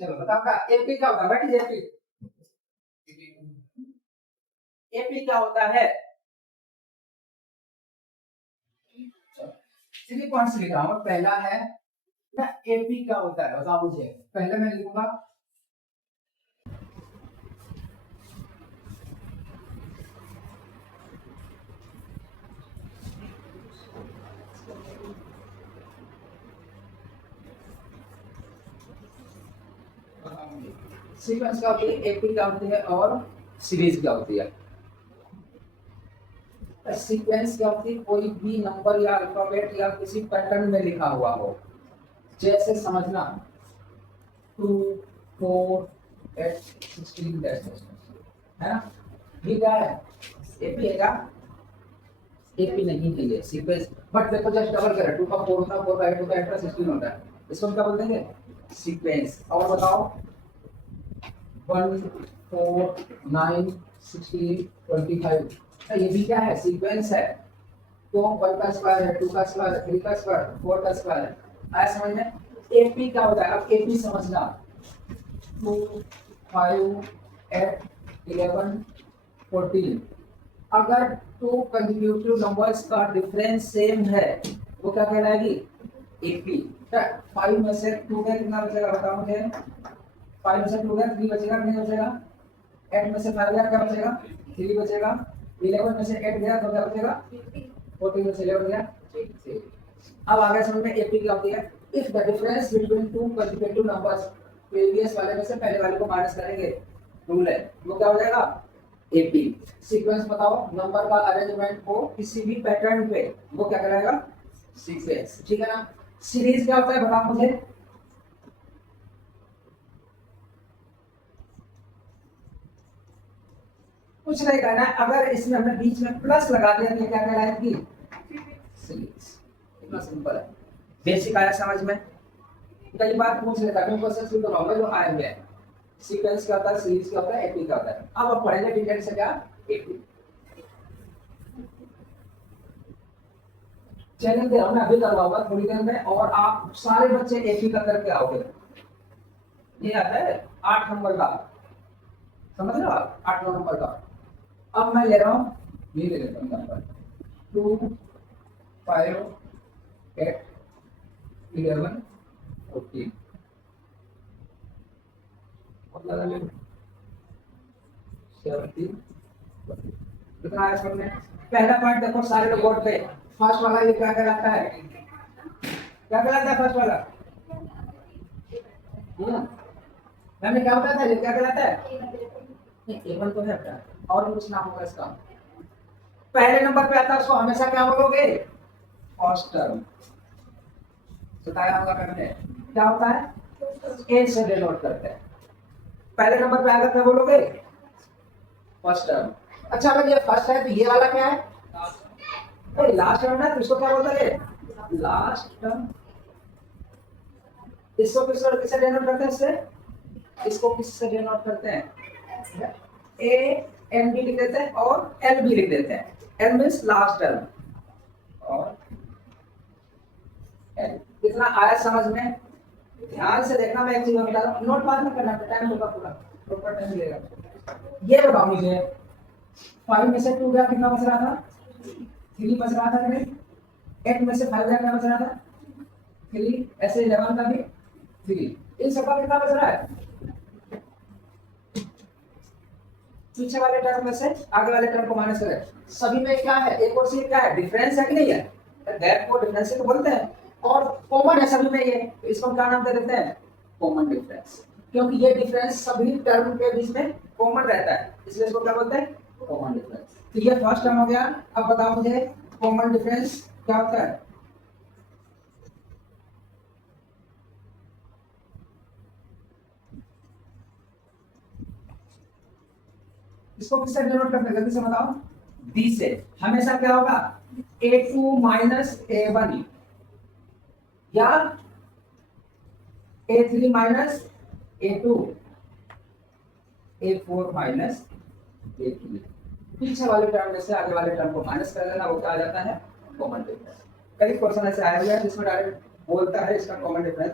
चलो बताओ एपी क्या होता है? What is AP? एपी क्या होता है? थ्री पॉइंट्स लिखा हूं। पहला है ना एपी क्या होता है, बताओ मुझे। पहले मैं लिखूंगा सीक्वेंस क्या होती है, एपी क्या होती है और सीरीज क्या होती है। सीक्वेंस क्या होती है? कोई भी नंबर या अल्फाबेट या किसी पैटर्न में लिखा हुआ हो। जैसे समझना 2 4 8 16 है ना, ये क्या है? एपी है क्या? एपी नहीं है ये सीक्वेंस। बट देखो जस्ट डबल करें, 2 का 4 होता है, 4 का 8 होता है, 8 का 16 होता है, इसको हम क्या बोल देंगे? सीक्वेंस। और बताओ 1 4 9 16 25, ये भी क्या है? सीक्वेंस है। तो 1 का स्क्वायर है, 2 का स्क्वायर है, 3 का स्क्वायर, 4 का स्क्वायर है। आया समझ में? एपी क्या होता है? अब एपी समझना 2 5 8 11 14। अगर टू कंसेक्यूटिव नंबर्स का डिफरेंस सेम है वो क्या कहलाएगी? एपी। 5 में से 2 गया, कितना बचेगा बताओ मुझे। 5 में से 2 गया, 3 बचेगा, कितना बचेगा? 8 में से 5 गया, क्या बचेगा? 3 बचेगा। 11 में से 8 गया तो क्या बचेगा? 14 में से 11 गया। अब आगे समझ में एपी क्या होती है। If the difference between two consecutive numbers, previous वाले में से पहले वाले को माइनस करेंगे, रूल है, वो क्या हो जाएगा? एपी। सीक्वेंस बताओ नंबर का अरेंजमेंट को किसी भी पैटर्न पे, वो क्या कराएगा? सीक्वेंस। ठीक है ना। सीरीज क्या होता है बताओ मुझे। कुछ नहीं करना है, अगर इसमें हमने बीच में प्लस लगा दिया तो क्या कहलाएगी? सीरीज। इतना सिंपल है, बेसिक आया समझ में। कई बार पूछ लेता है, क्वेश्चन भी बनाऊंगा जो आए हुए हैं। सीक्वेंस क्या होता है, सीरीज क्या होता है, एपी क्या होता है। अब आप पढ़ेंगे डिटेल से क्या? एपी। चैनल पे हमने अभी करवाऊंगा थोड़ी देर में, और आप सारे बच्चे एपी का करके आओगे। ये आता है 8 नंबर का, समझ रहे हो आप? 8 नंबर का। अब मैं ले रहा हूँ, ये ले लेता हूँ नंबर 2 5 8 11 14। मतलब 17 कितना है इसमें? पहला पॉइंट देखो सारे लोग बोर्ड पे। फर्स्ट वाला ये क्या कहलाता है? क्या कहलाता है फर्स्ट वाला? मैंने क्या बताया था, ये क्या कहलाता है? नहीं, केवल तो है बेटा, और कुछ नाम होगा इसका। पहले नंबर पे आता है उसको हमेशा क्या बोलोगे? First term. बताया होगा मैंने, क्या होता है? ए से डिनोट करते हैं। पहले नंबर पे आएगा क्या बोलोगे? First term. अच्छा अगर ये फर्स्ट है तो ये वाला क्या है? लास्ट टर्म है तो इसको क्या बोलते हैं? Last term. इसको किससे डिनोट करते हैं? इससे, इसको किससे डिनोट करते हैं? ए एन भी लिख देते हैं और एल भी लिख देते हैं। एल मीन्स लास्ट टर्म और एल। कितना आया समझ में? ध्यान से देखना, मैं एक चीज बता रहा हूं, नोट बाद में करना, टाइम होगा पूरा, प्रॉपर टाइम मिलेगा। ये बताओ मुझे 5 में से 2 गया, कितना बच रहा था? 3 बच रहा था कि नहीं? 8 में से 5 गया, क्या बच रहा था? 3। ऐसे 11 का भी 3। इन सबका कितना बच रहा है? पीछे वाले टर्म में से आगे वाले टर्म को माइनस करें। सभी में क्या है? एक और सी क्या है? डिफरेंस है कि नहीं है? गैप को डिफरेंस तो बोलते हैं, और कॉमन है सभी में ये, तो इसको क्या नाम दे देते हैं? Common difference. क्योंकि ये डिफरेंस सभी टर्म के बीच में कॉमन रहता है, इसलिए इसको क्या बोलते हैं? Common difference. तो ये फर्स्ट टर्म हो गया। अब बताओ मुझे कॉमन डिफरेंस क्या होता है? इसको किससे डिनोट करते हैं जल्दी से बताओ? डी से। हमेशा क्या होगा? a2 माइनस a1 या a3 minus a2, a4 minus a3। पीछे वाले टर्म में से आगे वाले टर्म को माइनस कर देना, वो क्या आ जाता है? Common difference. कई क्वेश्चन ऐसे आए हुए हैं जिसमें डायरेक्ट बोलता है इसका कॉमन डिफरेंस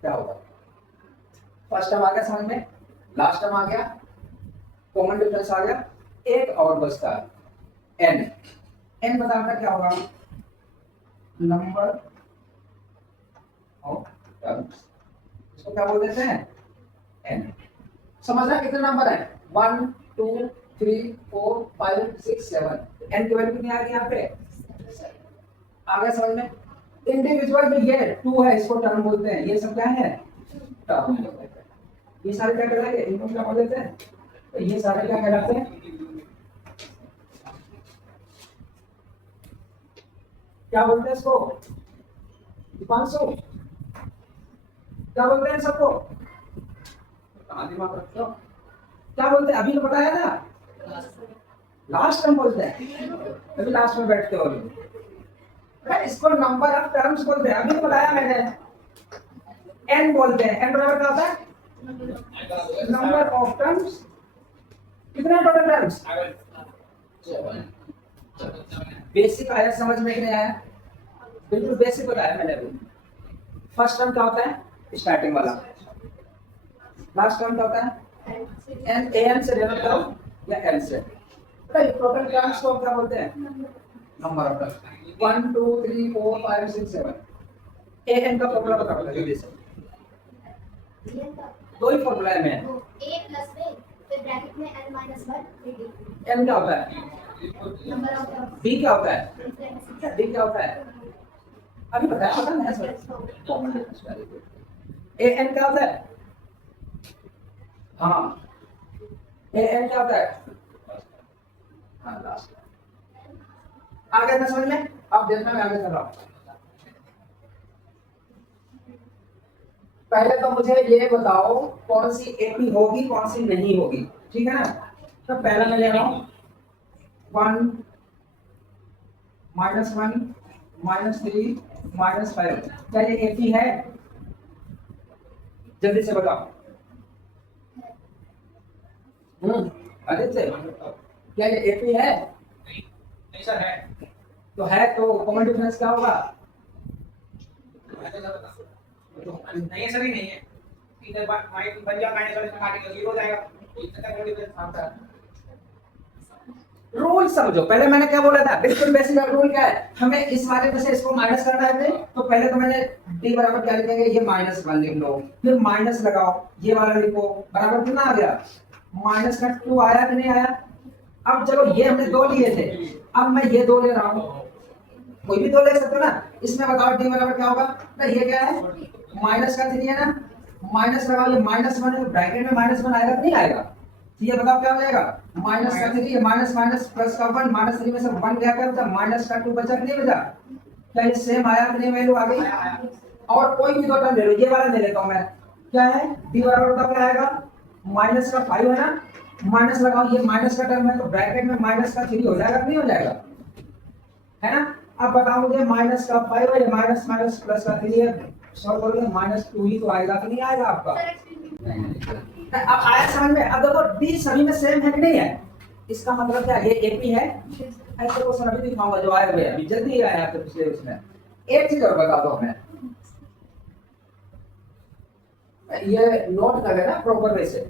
क्या होगा। फर्स्ट टर्म आ गया समझ में, लास्ट टर्म आ गया, कॉमन डिफरेंस आ गया, एक और बचता है n। n बताना क्या होगा, नंबर ऑफ टर्म्स, इसको क्या बोल देते हैं n। समझना कितने नंबर है, 1 2 3 4 5 6 7, n की वैल्यू कितनी आ गई यहाँ पे, आ गया समझ में। इंडिविजुअल में ये 2 है, इसको टर्म बोलते हैं, ये सब क्या है टर्म बोलते हैं। ये सारे क्या कहलाते हैं, इनको क्या बोल देते हैं, तो ये सारे क्या कहलाते हैं, क्या बोलते हैं इसको, दीपांशु क्या बोलते हैं सबको, कहाँ दिमाग रखते हो, क्या बोलते हैं, अभी तो बताया ना, लास्ट टर्म बोलते हैं, अभी लास्ट में बैठते हो अभी, इसको नंबर ऑफ टर्म्स बोलते हैं, अभी तो बताया मैंने, n बोलते हैं, n बराबर क्या होता है, नंबर ऑफ टर्म्स, कितने टोटल टर्म्स, बेसिक आया समझ में कि नहीं आया, बिल्कुल बेसिक बताया मैंने अभी। फर्स्ट टर्म क्या होता है स्टार्टिंग वाला, लास्ट टर्म क्या होता है n, an से डिवाइड करो या n से, टोटल टर्म्स को क्या बोलते हैं, नंबर ऑफ टर्म्स, 1 2 3 4 5 6 7, an का फॉर्मूला बताओ जल्दी से, दो ही फॉर्मूला है में, a plus b फिर ब्रैकेट में n minus 1 d, n क्या होता है, नंबर ऑफ टर्म्स, d क्या होता है, d क्या होता है, अभी बताया पता नहीं सर, an क्या होता है, हाँ an क्या होता है, हाँ लास्ट, आगे ना समझ में, अब देखना मैं आगे चल रहा हूँ। पहले तो मुझे ये बताओ कौन सी एपी होगी कौन सी नहीं होगी, ठीक है ना। तो पहला मैं ले रहा हूँ 1 -1 -3 -5, क्या ये एपी है, जल्दी से बताओ। आदित्य क्या ये एपी है, नहीं सर है, तो है तो कॉमन डिफरेंस क्या होगा, नहीं है सर ही नहीं है, इधर बन जाएगा माइनस वाले काटेंगे 0 हो जाएगा, इतना कोई डिफरेंस आता है। रूल समझो, पहले मैंने क्या बोला था, बिल्कुल बेसिक रूल क्या है, हमें इस वाले में से इसको माइनस करना है, तो पहले तो मैंने d बराबर क्या लिखेंगे, ये -1 लिख लो, फिर माइनस लगाओ, ये वाला लिखो, बराबर कितना आ गया, -2 आया कि नहीं आया। अब चलो ये हमने 2 लिए थे, अब मैं ये 2 ले रहा हूँ, कोई भी 2 ले सकते हो ना, इसमें बताओ d बराबर क्या होगा, तो ये क्या है -3 है ना, माइनस लगाओ, ये -1 है, ब्रैकेट में -1 आएगा कि नहीं आएगा, तो ये बताओ क्या हो जाएगा, -3 माइनस माइनस प्लस का 1, -3 में से 1 गया क्या बचा, -2 बचा कि नहीं बचा, क्या ये सेम आया कि नहीं, वैल्यू आ गई। और कोई भी 2 टर्म ले लो, ये वाला ले लेता हूं मैं, क्या है d बराबर बताओ क्या आएगा, -5 है ना, माइनस लगाओ, ये माइनस का टर्म है तो ब्रैकेट में -3 हो जाएगा कि नहीं हो जाएगा, है ना। अब बताओ मुझे -5 है, माइनस माइनस प्लस का 3 है, सॉल्व करोगे -2 ही तो आएगा कि नहीं आएगा आपका, अब आया समझ में। अब देखो d सभी में सेम है कि नहीं है, इसका मतलब क्या, ये एपी है, ऐसे क्वेश्चन अभी दिखाऊंगा जो आए हुए अभी जल्दी ही आया आपके पिछले उसमें। एक चीज और बता दो हमें, ये नोट कर लेना प्रॉपर वे से,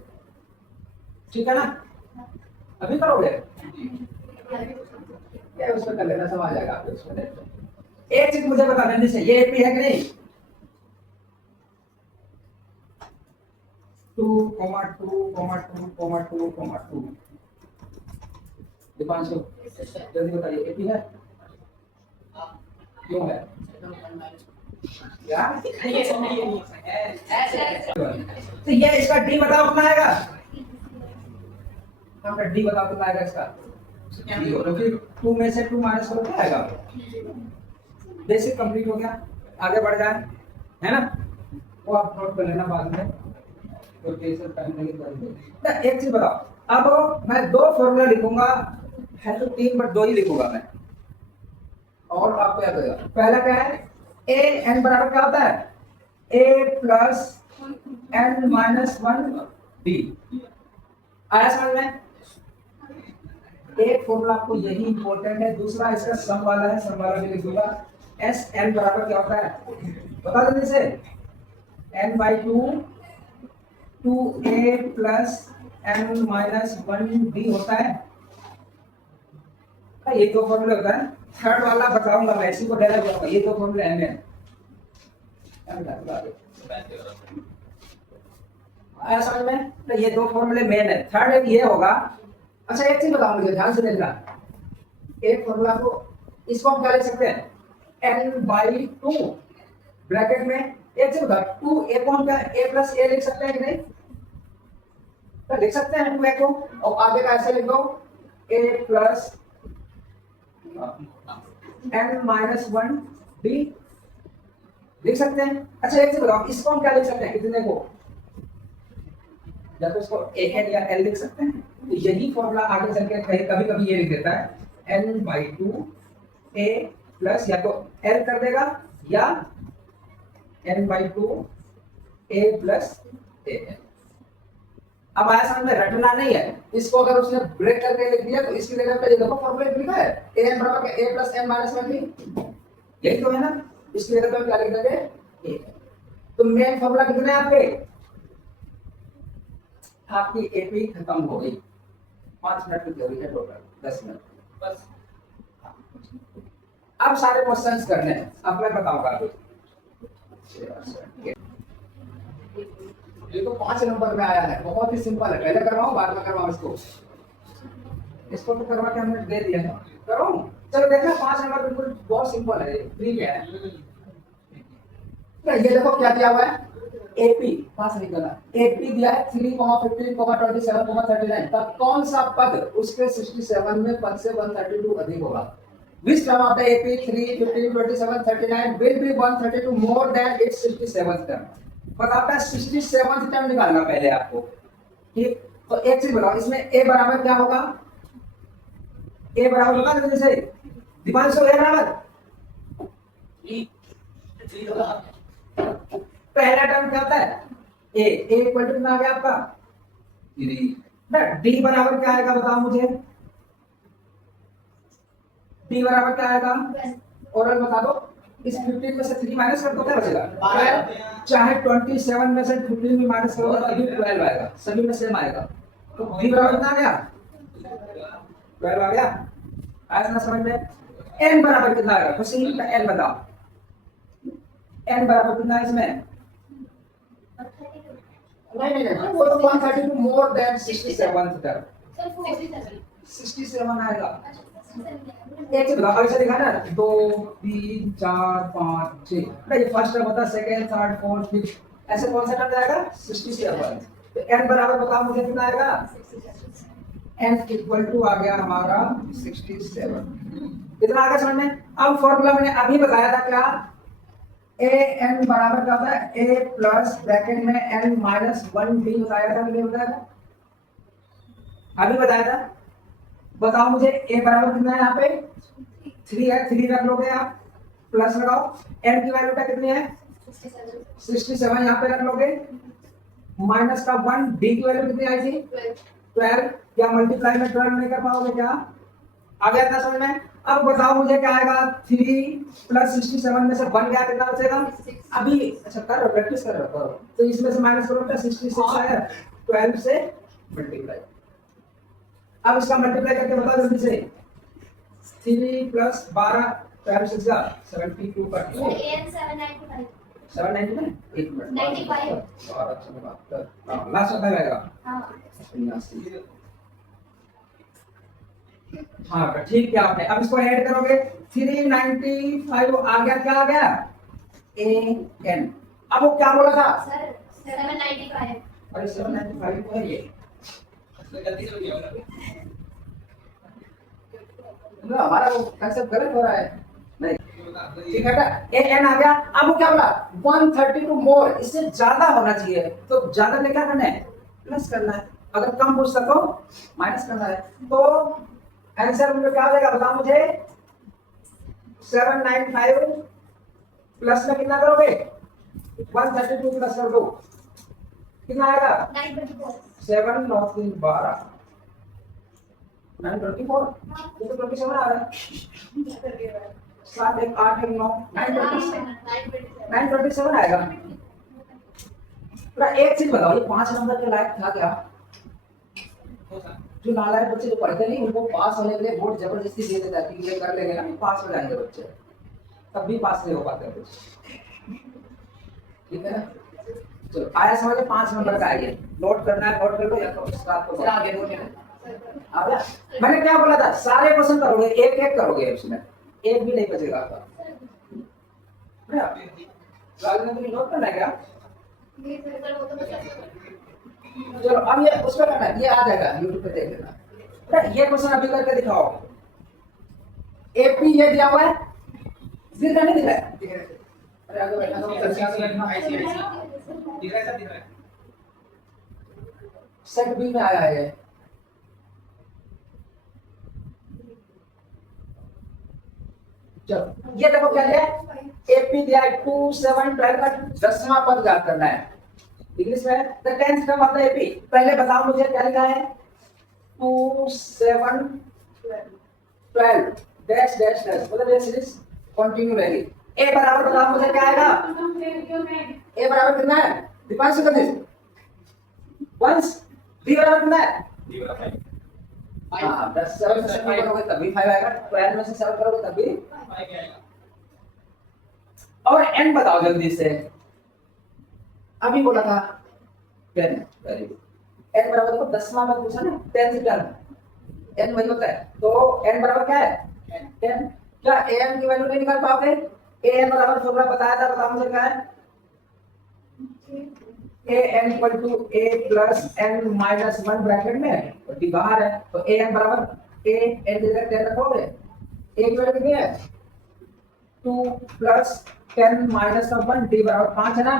ठीक है ना, अभी करोगे क्या, उसमें कर लेना, समझ जाएगा आपको उसमें। एक चीज मुझे बता देने से, ये एपी है कि नहीं, 2,2,2,2,2 दीपांशु जल्दी बताइए एपी है, क्यों है, क्या तो ये इसका डी बताओ कितना आएगा, आपका डी बताओ कितना आएगा इसका, तो फिर 2 में से 2 माइनस करो क्या आएगा, बेसिक कंप्लीट हो गया, आगे बढ़ जाए, है ना, वो आप नोट कर लेना बाद में, तो कैसे टाइम लगे तो एक चीज बताओ, अब मैं 2 फॉर्मूला लिखूंगा, है तो 3 बट 2 ही लिखूंगा मैं, और आपको याद होगा पहला क्या है, a n बराबर क्या होता है, a plus n minus 1 b, आया समझ में। एक फॉर्मूला आपको यही इंपॉर्टेंट है, दूसरा इसका सम वाला है, सम वाला भी लिख दूंगा, s n बराबर क्या होता है बता देने से, n/2 2a plus n minus 1b होता है। ये दो फॉर्मूले होता है। थर्ड वाला बताऊंगा मैं, इसी को डायरेक्ट बताऊंगा। ये दो फॉर्मूले m है। आया समझ में? तो ये दो फॉर्मूले मेन है। थर्ड एक ये होगा। अच्छा एक चीज बताओ मुझे, ध्यान से देखना। एक फॉर्मूला को इसको हम क्या लिख सकते हैं? n/2 ब्रैकेट में एक चीज बता, 2a को हम क्या a प्लस a लिख सकते हैं कि नहीं? तो लिख सकते हैं 2a को, और आगे का ऐसे लिख दो a plus n minus 1b लिख सकते हैं। अच्छा एक चीज बताओ, इसको हम क्या लिख सकते हैं? कितने को? या तो इसको a या l लिख सकते हैं। तो यही फॉर्मूला आगे चल के कभी कभी ये लिख देता है n/2 a प्लस, या तो l कर देगा या n/2 a प्लस a है। अब आया समझ में? रटना नहीं है। इसको अगर उसने ब्रेक करके लिख दिया तो इसकी जगह पे ये देखो फॉर्मूला लिखा है a बराबर a plus n minus 1b, यही तो है ना। इसकी जगह पे क्या लिख देंगे a। तो मेन फॉर्मूला कितने हैं आपके? आपकी एपी खत्म हो गई। 5 मिनट की थ्योरी है टोटल, 10 मिनट बस। अब सारे क्वेश्चंस करने हैं। अब मैं बताऊंगा अभी। ये तो 5 नंबर में आया है, बहुत ही सिंपल है। पहले करवाऊं बाद में करवाऊं इसको? इसको तो करवा के हमने दे दिया है, करवाऊं? चलो देखना 5 नंबर बिल्कुल बहुत सिंपल है, फ्री है। तो ये देखो क्या दिया हुआ है, एपी पास निकला। एपी दिया है 3, 15, 27, 39। तब कौन सा पद उसके 67 में पद से 132 अधिक होगा? Which term of the AP 3, 15, 27, 39 will be 132 more than its 67th term? बताता है 67th टर्म निकालना पहले आपको। ठीक, तो एक चीज बताओ, इसमें a बराबर क्या होगा? a बराबर होगा ना, जैसे दिमाग से a बराबर पहला टर्म क्या होता है? a इक्वल टू कितना आ गया आपका? 3। d बराबर क्या आएगा बताओ मुझे? d बराबर क्या आएगा? ओरल बता दो। इस 15 में से 3 माइनस कर दो, क्या बचेगा? 12। चाहे 27 में से 15 में माइनस करोगे तो भी 12 आएगा, सभी में सेम आएगा। तो d बराबर कितना आ गया? 12 आ गया। आया ना समझ में? n बराबर कितना आएगा? बस यही का n बताओ। n बराबर कितना है इसमें? नहीं, वो तो 132 more than 67th term. Sir 47 67 आएगा। एक से बताओ, ऐसे लिखा ना 2, 3, 4, 5, 6। ये फर्स्ट टर्म होता है, सेकंड, थर्ड, फोर्थ, फिफ्थ। ऐसे कौन सा टर्म आएगा? 67। तो n बराबर बताओ मुझे कितना आएगा? n इक्वल टू आ गया हमारा 67। कितना आ गया समझ में? अब फॉर्मूला मैंने अभी बताया था क्या? a n बराबर क्या होता है? a प्लस ब्रैकेट में n माइनस 1b बताया था, मैंने बताया था, अभी बताया था। बताओ मुझे a बराबर कितना है? यहाँ पे 3 है, 3 रख लोगे आप, प्लस लगाओ। n की वैल्यू क्या कितनी है? 67 यहाँ पे रख लोगे, माइनस का 1। d की वैल्यू कितनी आई थी? 12। क्या मल्टीप्लाई में 12 नहीं कर पाओगे क्या? आ गया था समझ में? अब बताओ मुझे क्या आएगा? 3 प्लस 67 में से 1 गया, कितना बचेगा? अभी अच्छा कर रहे, प्रैक्टिस कर रहे हो तो इसमें से माइनस करो, 66 आया, 12 से मल्टीप्लाई। अब इसका मल्टीप्लाई करके बताओ जल्दी से। 3 प्लस 12, 12 से 72 का 795 799। एक मिनट 95 लास्ट आता रहेगा। हां हाँ ठीक है आपने। अब इसको ऐड करोगे, 395 आ गया। क्या आ गया? an। अब वो क्या बोला था? सर 795 अरे 795 को है ये गलती से किया होगा। ना, हमारा वो कंसेप्ट गलत हो रहा है। नहीं ठीक है बेटा, an आ गया। अब वो क्या बोला? 132 मोर, इससे ज्यादा होना चाहिए। तो ज्यादा में क्या करना है? प्लस करना है। अगर कम पूछ सको माइनस करना है। तो आंसर मुझे क्या आ जाएगा बताओ मुझे? 795 प्लस में कितना करोगे? 132 प्लस कर दो, कितना आएगा? 7 9 3 12 924। ये तो 27 आ रहा है। 7 1 8 1 9 927 आएगा। पूरा एक चीज बताओ, ये 5 नंबर के लायक था क्या? हो सर जो नालायक बच्चे जो पढ़ते नहीं उनको पास होने के लिए वोट जबरदस्ती दे देता है कि ये कर लेंगे ना पास हो जाएंगे बच्चे, तब भी पास नहीं हो पाते बच्चे। ठीक है ना? चलो आया समझ में? 5 नंबर का है ये, नोट करना है नोट कर लो या तो स्टार्ट करो। आगे नोट करना। आ गया? मैंने क्या बोला था, सारे क्वेश्चन करोगे एक एक करोगे, इसमें एक भी नहीं बचेगा आपका। राजनीति नोट करना है क्या? ये सर वो तो बस चलो अब ये उसका करना है, ये आ जाएगा यूट्यूब पे देख लेना। बेटा ये क्वेश्चन अभी करके दिखाओ। एपी ये दिया हुआ है, दिख रहा नहीं दिख रहा है? अरे आगे बैठा तो आगे बैठना। ICIC दिख रहा है सर, दिख रहा है। सेट बी में आया है ये। चलो ये देखो क्या दिया है, एपी दिया है 2 7 12 का 10वां पद याद करना है। इंग्लिश में the 10th term of the AP. पहले बताओ मुझे क्या लिखा है, 2 7 12 डैश डैश डैश, मतलब ये सीरीज कंटिन्यू रहेगी। ए बराबर बताओ मुझे क्या आएगा, ए बराबर कितना है दीपांशु कर दीजिए वंस, बी बराबर कितना है D बराबर 5 हाँ 10 7 में से करोगे तभी 5 आएगा, 12 में से 7 करोगे तभी। 5 आएगा। और एन बताओ जल्दी से, अभी बोला था 10, वेरी गुड। एन बराबर देखो 10वां में पूछा ना 10th टर्म, एन वही होता है, तो एन बराबर क्या है 10। क्या एन की वैल्यू नहीं निकाल पाओगे? एन बराबर फॉर्मूला बताया था, बताओ मुझे क्या है, a n equal to a plus n minus 1 bracket में, तो डी बाहर है, तो ए एन बराबर ए एन की जगह 10 रखोगे, ए की वैल्यू कितनी है 2 प्लस 10 माइनस 1, डी बराबर 5 है ना।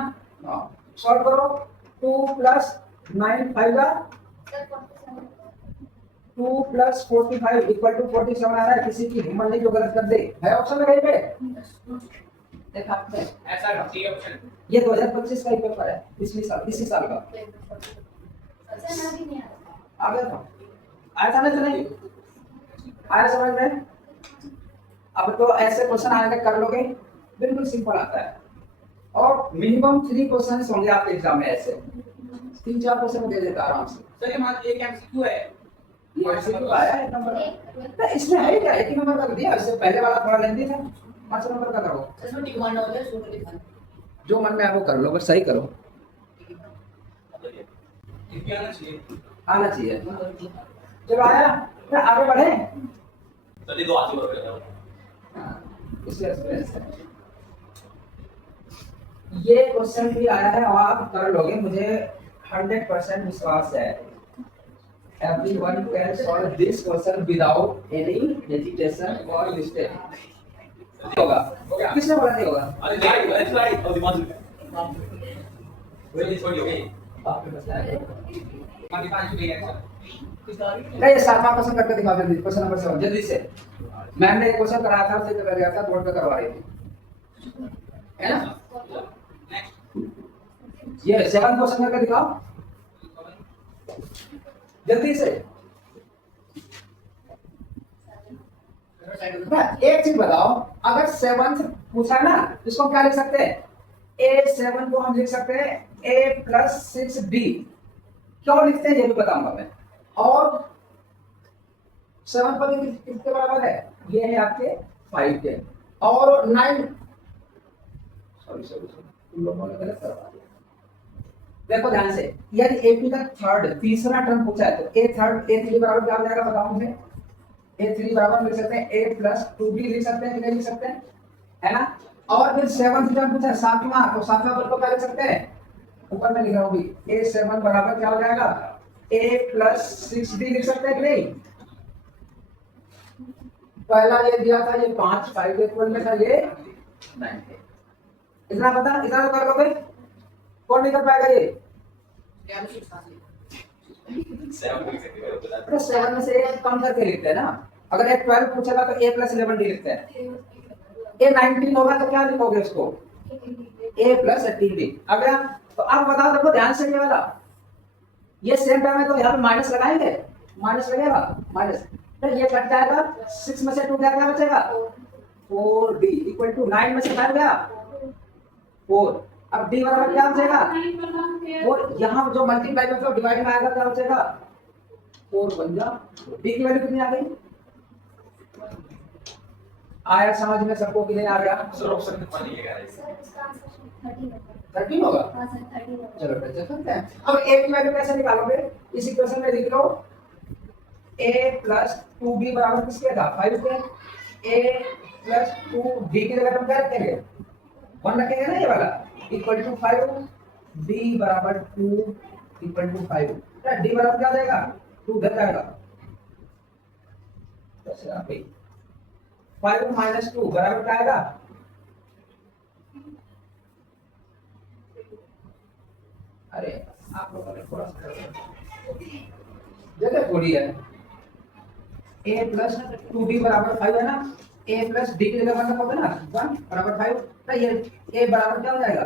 सॉल्व करो, 2 प्लस 9 5 का 2 प्लस 45 इक्वल टू 47 आ रहा है। किसी की हिम्मत नहीं जो गलत कर दे, है ऑप्शन में कहीं पे देखा आपने? ऐसा डी ऑप्शन ये 2025 का ही पेपर है, पिछले साल इसी साल का अच्छा ना भी नहीं आता। आ गया था, आया था ना तो नहीं आया समझ में? अब तो ऐसे क्वेश्चन आएंगे कर लोगे, बिल्कुल सिंपल आता है, और मिनिमम 3 क्वेश्चन होंगे आपके एग्जाम में ऐसे 3-4 क्वेश्चन दे देता आराम से। सर ये मान एक MCQ है, ये ऐसे तो आया है नंबर, तो इसमें है क्या, एक ही नंबर का दिया, इससे पहले वाला थोड़ा लेंदी था, 5 नंबर का करो, इसमें टिक मारना होता है, शो में लिखना। जो मन में आए वो कर लो, बस सही करो, ये भी आना चाहिए। आना चाहिए। चलो आया, फिर आगे बढ़े। चलिए तो आगे बढ़ रहे इसलिए एक्सपीरियंस है। ये क्वेश्चन भी आया है और आप कर लोगे, मुझे 100% विश्वास है। Everyone can solve this question without any hesitation or mistake. होगा? किसने बोला नहीं होगा? अरे राइट और दिमाग वेरी सॉरी ओके आपके पास है। मान लीजिए 5 ले आएगा। नहीं ये 7वां क्वेश्चन करके दिखा जल्दी, क्वेश्चन नंबर 7 जल्दी से। मैम ने एक क्वेश्चन कराया था, उसे कर गया था, बोर्ड पे करवा रही थी, है ना? ये 7 क्वेश्चन करके दिखाओ जल्दी से। एक चीज बताओ, अगर 7 पूछा ना, इसको क्या लिख सकते हैं, A7 को हम लिख सकते हैं A प्लस 6B। क्यों लिखते हैं ये भी बताऊंगा मैं। और 7 पर किसके बराबर है, ये है आपके 5 के, और 9 सॉरी तुम लोगों ने गलत करवा दिया। देखो ध्यान से, यदि AP का थर्ड तीसरा टर्म पूछा है तो A3 बराबर क्या हो जाएगा बताओ मुझे। A3 बराबर लिख सकते हैं A प्लस 2B लिख सकते हैं कि नहीं लिख सकते हैं, है ना? और फिर 7th टर्म पूछा है 7वां, तो 7वां पद को क्या लिख सकते हैं, ऊपर में लिख रहा हूँ भी A7 बराबर क्या हो जाएगा A प्लस 6B लिख सकते हैं कि नहीं। पहला ये दिया था, ये 5 के इक्वल में था, ये 9 के। इतना पता, इतना तो कर लोगे, कौन नहीं कर पाएगा ये? क्या मुझे सांस ले। 7 में से एक कम करके लिखते हैं ना। अगर एक 12 पूछेगा तो A प्लस 11 डी लिखते हैं। A 19 होगा तो क्या लिखोगे उसको, A प्लस 18 डी। अगर तो आप बताओ, देखो ध्यान से, ये वाला ये सेम टर्म है तो यहाँ पे माइनस लगाएंगे, माइनस लगेगा, माइनस तो ये कट जाएगा। 6 में से 2 क्या बचेगा 4D इक्वल टू 9 में से 5 गया 4, अब डी बराबर क्या हो जाएगा, वो यहाँ जो मल्टीप्लाई में तो डिवाइड में आएगा क्या हो जाएगा 4 बन जा। डी की वैल्यू कितनी आ गई, आया समझ में सबको कि नहीं आ गया? सर ऑप्शन कितना नहीं है सर इसका आंसर 30 होगा। 13 होगा। हाँ सर 30 होगा। चलो बच्चे करते हैं। अब a की वैल्यू कैसे निकालोगे, इस इक्वेशन में लिख लो a प्लस 2b बराबर किसके था 5 के, a प्लस 2b की जगह हम क्या रखेंगे 1 रखेंगे ना, ये वाला इक्वल टू 5, b बराबर 2 इक्वल टू 5, d बराबर क्या आ जाएगा 2 उधर जाएगा, कैसे आ गई 5 माइनस 2 बराबर क्या आएगा, अरे आप लोगों ने थोड़ा सा जगह थोड़ी है, a प्लस 2b बराबर 5 है ना, a प्लस d की जगह मतलब होगा ना 1 बराबर 5, तो ये a बराबर क्या हो जाएगा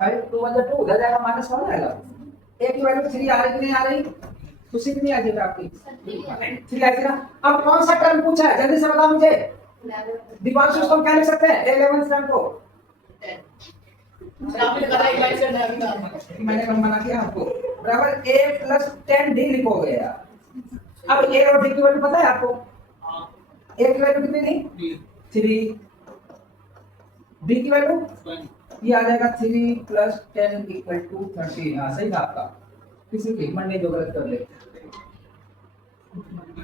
5, 2 1 2 उधर जाएगा माइनस 1 आएगा, a की वैल्यू 3 आ रही कि नहीं आ रही, खुशी कितनी आ जाएगी आपकी 3 आ जाएगा। अब कौन सा टर्म पूछा है जल्दी से बताओ मुझे, दीपांशु इसको क्या लिख सकते हैं 11 टर्म को, सर आपने कहा था एक लाइन से मैं अभी बता मैंने कम बना दिया आपको, बराबर a प्लस 10d लिखोगे यार। अब a और d की वैल्यू पता है आपको, a की वैल्यू कितनी थी 3, d की वैल्यू ये आ जाएगा 3 प्लस 10 इक्वल टू 30। हाँ सही था आपका, किसी की मन नहीं जो गलत कर ले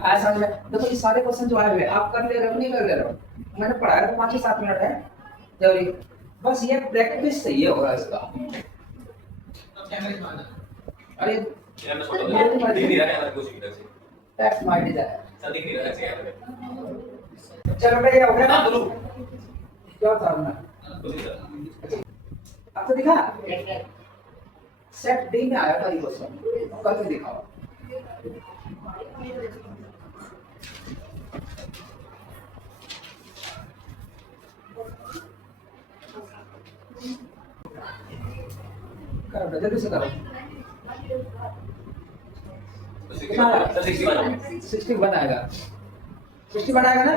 ऐसा है। देखो ये सारे क्वेश्चन जो आए हुए आप कर ले रहे हो नहीं कर ले रहे हो, मैंने पढ़ाया तो 5 से 7 मिनट है थ्योरी, बस ये प्रैक्टिस चाहिए होगा इसका। अब कैमरे में आना। अरे ये मैं फोटो दिख नहीं रहा है कुछ इधर से दैट्स माय डिजायर। सर दिख नहीं रहा है कैमरे चलो भाई ये हो गया ना ना, बोलो क्या था ना कुछ इधर अब तो दिखा सेट डी में आया था ये क्वेश्चन, करके दिखाओ। करो जल्दी से करो। सर 61 61 आएगा, 61 आएगा ना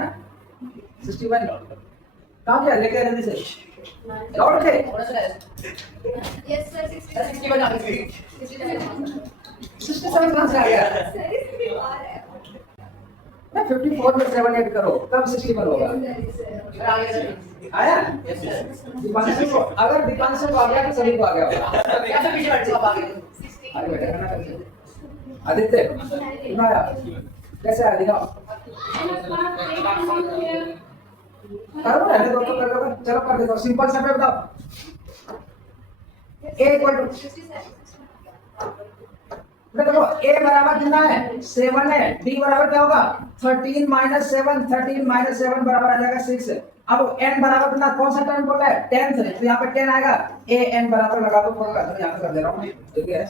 61 कहाँ गया लेके जल्दी से लौट के थोड़ा सा यस सर 60 बना दी 67 कहाँ से आ गया, ना 54 में 7 ऐड करो तब 61 होगा। सर आगे सर आया यस सर दीपांशु को, अगर दीपांशु को आ गया तो सभी को आ गया होगा। कैसे पीछे बैठ आप आगे आगे बैठे करना कैसे, आदित्य कितना आया, कैसे आया दिखाओ, करो ना ऐसे दोस्तों कर लो, चलो कर देखो सिंपल सा बताओ a इक्वल टू देखो a बराबर कितना है 7 है, d बराबर क्या होगा 13 माइनस 7, 13 माइनस 7 बराबर आ जाएगा 6। अब n बराबर कितना, कौन सा टर्म बोला है 10, तो यहाँ पे 10 आएगा, a n बराबर लगा दो, यहाँ पे कर दे रहा हूँ ठीक है,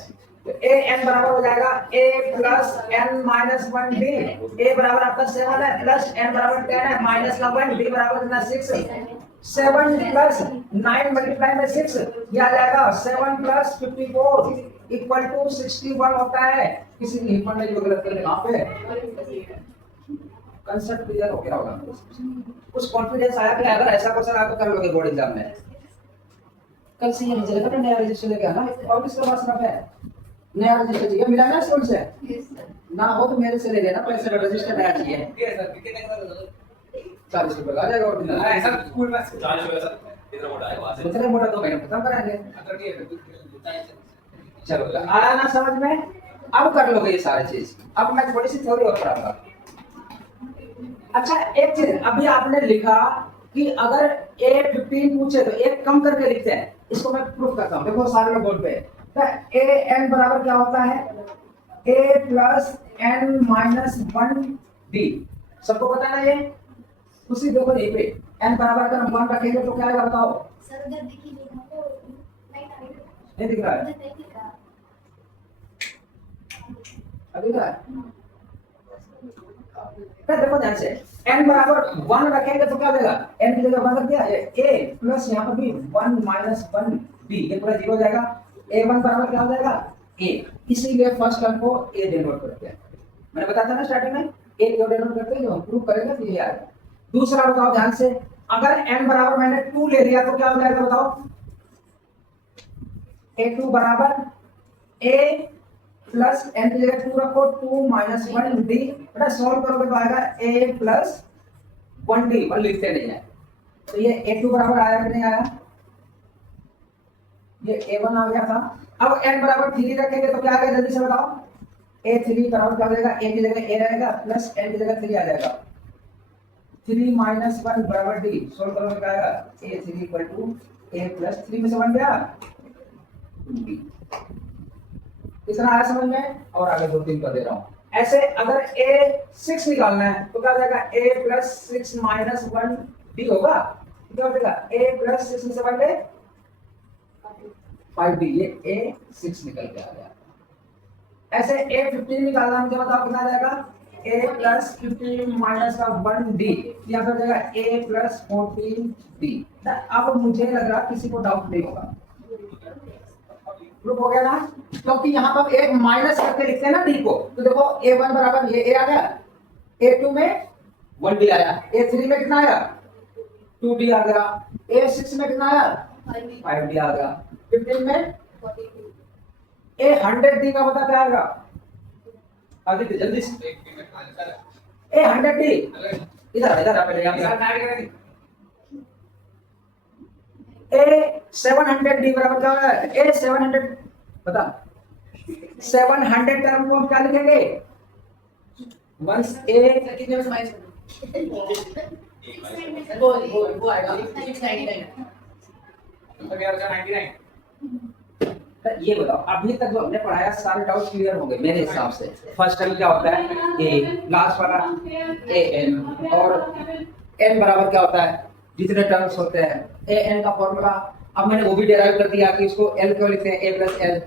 तो a n बराबर हो जाएगा a plus n minus 1 d, a बराबर आपका 7 है प्लस n बराबर 10 है माइनस का 1, d बराबर कितना 6, 7 प्लस 9 मल्टीप्लाई में 6 ये आ जाएगा 7 प्लस 54 इक्वल टू 61 होता है। किसी की हिम्मत नहीं जो गलत करने कहाँ पे कंसेप्ट क्लियर हो गया होगा, कुछ कॉन्फिडेंस आया कि अगर ऐसा क्वेश्चन आया तो कर लोगे बोर्ड एग्जाम में। कल से ये मुझे लगा नया रजिस्टर लेके आना, और किसके पास रखा है नया रजिस्टर चाहिए, मिला ना स्कूल से, ना हो तो मेरे से ले लेना पैसे का, रजिस्टर नया चाहिए ये सर कितने का था 40 रुपए आ जाएगा ओरिजिनल। अरे सर स्कूल में 40 रुपए सर इतना मोटा है वहां से इतने मोटा तो मैंने खत्म कराएंगे। अगर ये चलो आया ना समझ में, अब कर लोगे ये सारी चीज। अब मैं थोड़ी सी थ्योरी और पढ़ाऊंगा। अच्छा एक चीज अभी आपने लिखा कि अगर a 15 पूछे तो एक कम करके लिखते हैं, इसको मैं प्रूफ करता हूँ, देखो सारे लोग बोर्ड पे, तो a n बराबर क्या होता है a plus n minus 1 d, सबको पता है ना ये, उसी देखो यहीं पे n बराबर अगर हम 1 रखेंगे तो क्या आएगा बताओ, सर उधर देखिए तो नहीं था नहीं दिख रहा है, उधर नहीं दिखा। अभी दिख रहा है, देखो ध्यान से n बराबर 1 रखेंगे तो क्या देगा, n की जगह 1 रख दिया, a प्लस यहाँ पर भी 1 माइनस 1 b, ये पूरा 0 हो जाएगा, a1 बराबर क्या हो जाएगा a, इसीलिए फर्स्ट टर्म को a डिनोट करते हैं। मैंने बताया था ना स्टार्टिंग में a क्यों डिनोट करते हैं, जो हम प्रूव करेंगे तो ये आएगा। दूसरा बताओ ध्यान से, अगर n बराबर मैंने 2 ले लिया तो क्या हो जाएगा बताओ, A2 बराबर A प्लस n की जगह 2 रखो 2 माइनस 1 d बेटा सॉल्व करोगे तो आएगा A प्लस 1 d पर लिखते नहीं है तो ये A2 बराबर आया कि नहीं आया ये A1 आ गया था अब n बराबर 3 रखेंगे तो क्या आएगा जल्दी से बताओ A3 बराबर क्या हो जाएगा A की जगह A रहेगा प्लस n की जगह 3 आ जाएगा 3 माइनस 1 बराबर d सॉल्व करोगे क्या आएगा A3 equal to A plus 3 में से 1 गया 2d इतना आया समझ में और आगे 2-3 कर दे रहा हूं ऐसे अगर A6 निकालना है तो क्या हो जाएगा A प्लस 6 माइनस 1 d होगा क्या हो जाएगा A प्लस 6 में से 1 5d ये A6 निकल के आ गया ऐसे A15 निकालना मुझे बताओ कितना आ जाएगा A प्लस 15 माइनस का 1d या फिर जाएगा A प्लस 14d अब मुझे लग रहा किसी को डाउट नहीं होगा प्रूफ हो गया ना क्योंकि यहाँ पर एक माइनस करके लिखते हैं ना d को तो देखो A1 बराबर ये A आ गया A2 में 1d आया A3 में कितना आया 2d आ गया A6 में कितना आया 5d आ गया 15 में A100d का पता क्या आएगा आदित्य जल्दी से A100d इधर इधर आप पहले यहाँ पे A700d बराबर क्या होगा A700 बता 700 टर्म को हम क्या लिखेंगे वंस A कितने में से माइनस वो आएगा 699 तो क्या बचा 99 तो ये बताओ अभी तक जो हमने पढ़ाया सारे डाउट क्लियर हो गए मेरे हिसाब से फर्स्ट टर्म क्या होता है A लास्ट वाला AN और N बराबर क्या होता है जितने टर्म्स होते हैं AN का फॉर्मूला अब मैंने वो भी डिराइव कर दिया कि इसको L क्यों लिखते हैं A प्लस L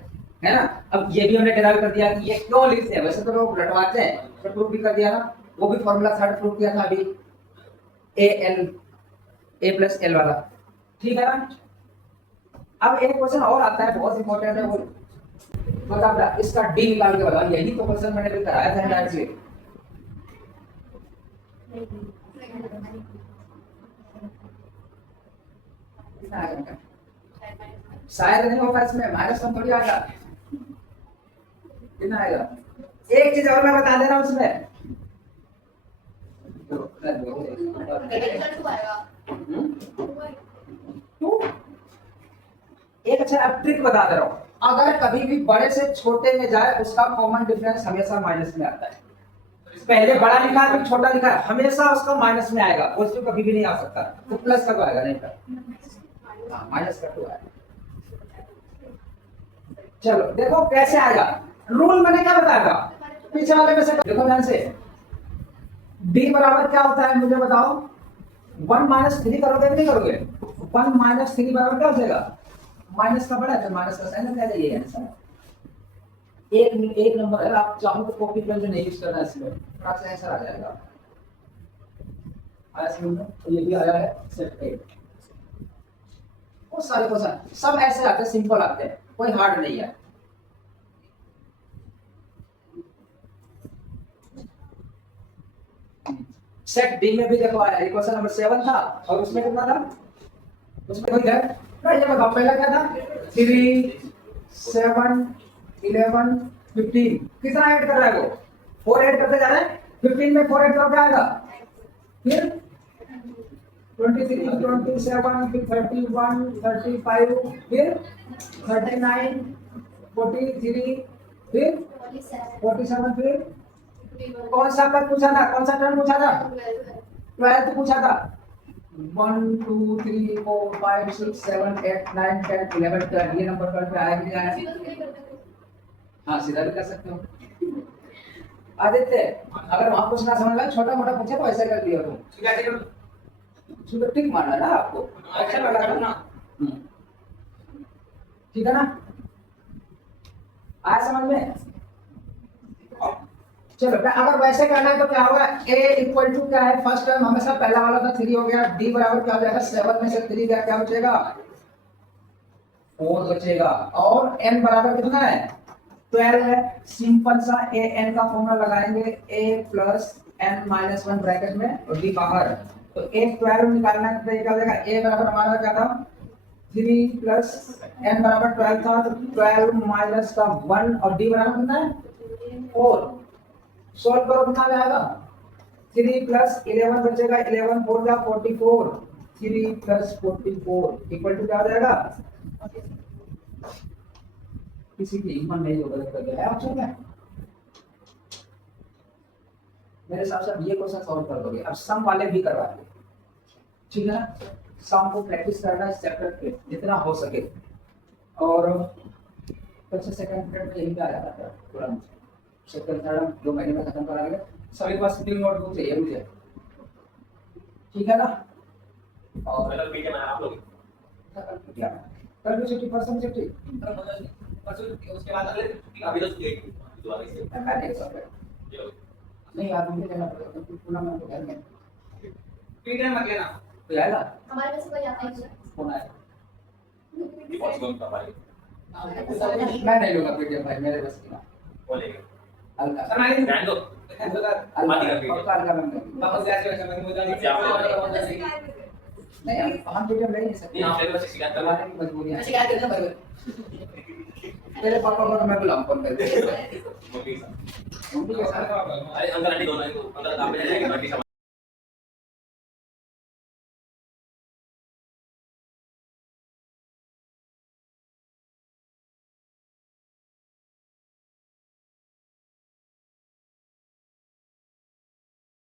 है ना अब ये भी हमने डिराइव कर दिया कि ये क्यों लिखते हैं वैसे तो लोग रटवाते हैं तो प्रूफ भी कर दिया ना वो भी फॉर्मूला थर्ड प्रूफ किया था अभी A प्लस L वाला ठीक है ना अब एक क्वेश्चन और आता है बहुत इंपॉर्टेंट है वो बता बेटा इसका D निकाल के बताओ यही तो क्वेश्चन मैंने भी कराया था डायरेक्टली शायद नहीं होगा इसमें माइनस वन थोड़ी आएगा कितना आएगा एक चीज और मैं बता दे रहा हूं उसमें एक अच्छा अब ट्रिक बता दे रहा हूं अगर कभी भी बड़े से छोटे में जाए उसका कॉमन डिफरेंस हमेशा माइनस में आता है पहले बड़ा लिखा है फिर छोटा लिखा है हमेशा उसका माइनस में आएगा पॉजिटिव कभी भी नहीं आ सकता तो प्लस का तो आएगा नहीं का माइनस का तो आएगा चलो देखो कैसे आएगा रूल मैंने क्या बताया था पीछे वाले में से देखो ध्यान से d बराबर क्या होता है मुझे बताओ 1 माइनस 3 करोगे कि नहीं करोगे 1 माइनस 3 बराबर क्या हो जाएगा माइनस का बड़ा है तो माइनस का साइन क्या जाइए आंसर एक नंबर है आप चाहो तो कॉपी पेन नहीं यूज करना इसमें फटाक से आंसर आ जाएगा आया समझ में तो ये भी आया है सेट 8 वो सारे क्वेश्चन सब ऐसे आते हैं सिंपल आते हैं कोई हार्ड नहीं है सेट डी में भी देखो आया क्वेश्चन नंबर 7 था और उसमें कितना था उसमें कोई है ना ये बताओ पहला क्या था 3 7 11 15 कितना ऐड कर रहा है वो 4 ऐड करते जा रहे हैं 15 में 4 ऐड करो क्या आएगा फिर 23 27 फिर 31 35 फिर 39 43 फिर 47 फिर कौन सा तक पूछा था कौन सा टर्म पूछा था 12th पूछा था 1 2 3 4 5 6 7 8 9 10 11 12 ये नंबर 12 पे आया कि नहीं आया हाँ सीधा भी कर सकते हो आदित्य अगर वहां कुछ ना समझ में छोटा मोटा पूछे तो ऐसे कर दिया तुम क्या करो सुबह टिक मारना ना आपको अच्छा लगा था ना ठीक है ना आया समझ में चलो अगर वैसे करना है तो क्या होगा a इक्वल टू क्या है फर्स्ट टर्म हमेशा पहला वाला था 3 हो गया d बराबर क्या हो जाएगा 7 में से 3 गया क्या बचेगा 4 बचेगा और n बराबर कितना है 12 है सिंपल सा a n का फॉर्मूला लगाएंगे a plus n minus 1 bracket में और d बाहर तो a 12 निकालना है तो क्या हो जाएगा a बराबर हमारा क्या था 3 प्लस n बराबर 12 था तो 12 माइनस का 1 और d बराबर कितना है 4 सॉल्व करो कितना आ जाएगा 3 प्लस 11 बचेगा 11 4 का 44 3 प्लस 44 इक्वल टू क्या आ जाएगा किसी की हिम्मत नहीं होगा कर दिया है ऑप्शन में मेरे हिसाब से अब ये क्वेश्चन सॉल्व कर दोगे अब सम वाले भी करवा दो ठीक है ना सम को प्रैक्टिस करना है चैप्टर पे जितना हो सके और सबसे सेकंड पीरियड में यही पे आ जाता है तुरंत सेकंड थर्ड 2 महीने में खत्म करा गया सभी पास ड्यू नोटबुक चाहिए मुझे ठीक है ना और मतलब पीके में आप लोग कल भी छुट्टी परसों छुट्टी परसों उसके बाद अगले छुट्टी अभी तो एक दोबारा से मैं देख सकता ये लो। नहीं आप मुझे जाना पड़ेगा क्योंकि पूरा मैं तो घर में पीटे मत लेना तो आएगा हमारे में से कोई आता है कौन आएगा ये बहुत कम का भाई मैं नहीं लूंगा पीटीएम भाई मेरे बस की ना बोलेगा हल्का हमारे ध्यान दो मानी कर पीके हल्का हल्का मैं वापस गैस में समझ में क्या नहीं हम पीटीएम ले नहीं सकते नहीं आप लोग शिकायत कर हमारी मजबूरियां शिकायत करना बराबर तेरे पापा को मैं बुलाऊं कौन करते मम्मी उनकी के साथ अरे अंकल आंटी दोनों हैं तो अंकल आप में जाएंगे बाकी सब